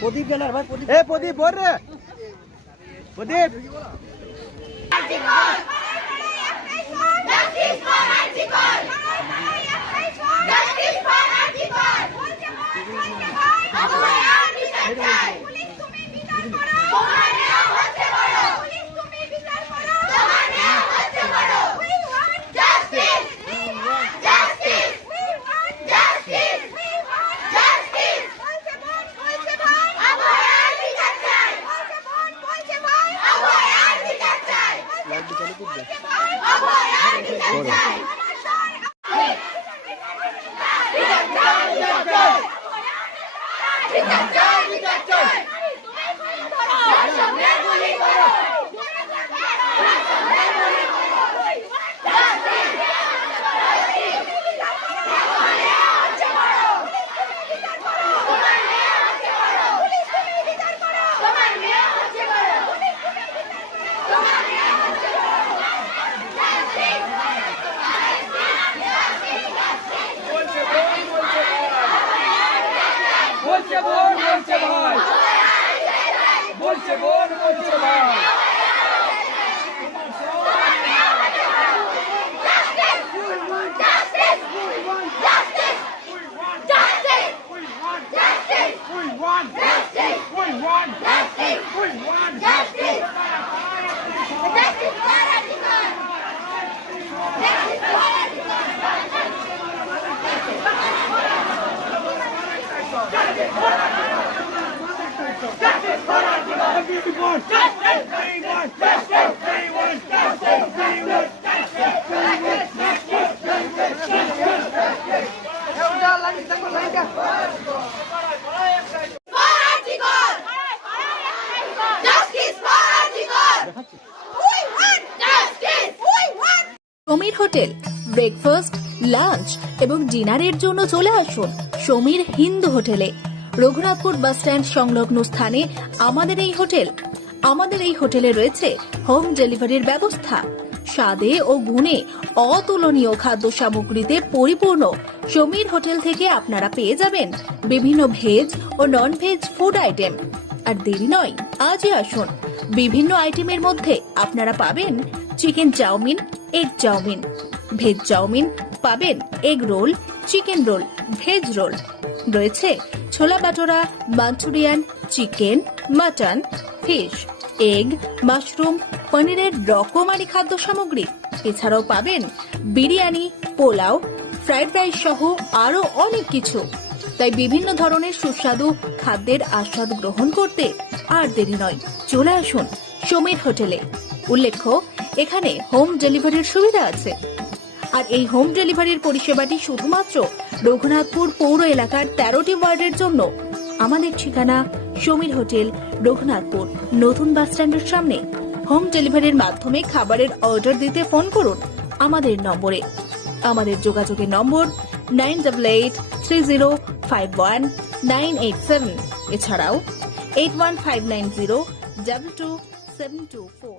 প্রদীপ গেলার ভাই প্রদীপ বল রে প্রদীপ সমীর হোটেল ব্রেকফাস্ট, লাঞ্চ এবং ডিনারের জন্য চলে আসুন সমীর হিন্দু হোটেলে। রঘুনাথপুর বাস স্ট্যান্ড সংলগ্ন স্থানে আমাদের এই হোটেল। আমাদের এই হোটেলে রয়েছে হোম ডেলিভারির ব্যবস্থা। স্বাদে ও গুণে অতুলনীয় খাদ্য সামগ্রীতে পরিপূর্ণ সমীর হোটেল থেকে আপনারা পেয়ে যাবেন বিভিন্ন ভেজ ও নন ভেজ ফুড আইটেম। আর দেরি নয়, আজই আসুন। বিভিন্ন আইটেমের মধ্যে আপনারা পাবেন chicken chowmein, egg chowmein, veg chowmein, পাবেন egg roll, chicken roll, veg roll, রয়েছে chola bhatura, Manchurian, chicken, mutton, fish, egg, mushroom, পনিরের রকমারি খাদ্য সামগ্রী। এছাড়াও পাবেন বিরিয়ানি, পোলাও, ফ্রাইড রাইস সহ আরো অনেক কিছু। তাই বিভিন্ন ধরনের সুস্বাদু খাদ্যের আস্বাদ গ্রহণ করতে আর দেরি নয়, চলে আসুন সমীর হোটেলে। উল্লেখ্য, এখানে হোম ডেলিভারির সুবিধা আছে। আর এই হোম ডেলিভারির পরিষেবাটি শুধুমাত্র রঘুনাথপুর পৌর এলাকার 13টি ওয়ার্ডের জন্য। আমাদের ঠিকানা সমীর হোটেল, রঘুনাথপুর নতুন বাস স্ট্যান্ডের সামনে। হোম ডেলিভারির মাধ্যমে খাবারের অর্ডার দিতে ফোন করুন আমাদের নম্বরে। আমাদের যোগাযোগের নম্বর 9883051987, এছাড়াও 81590222724।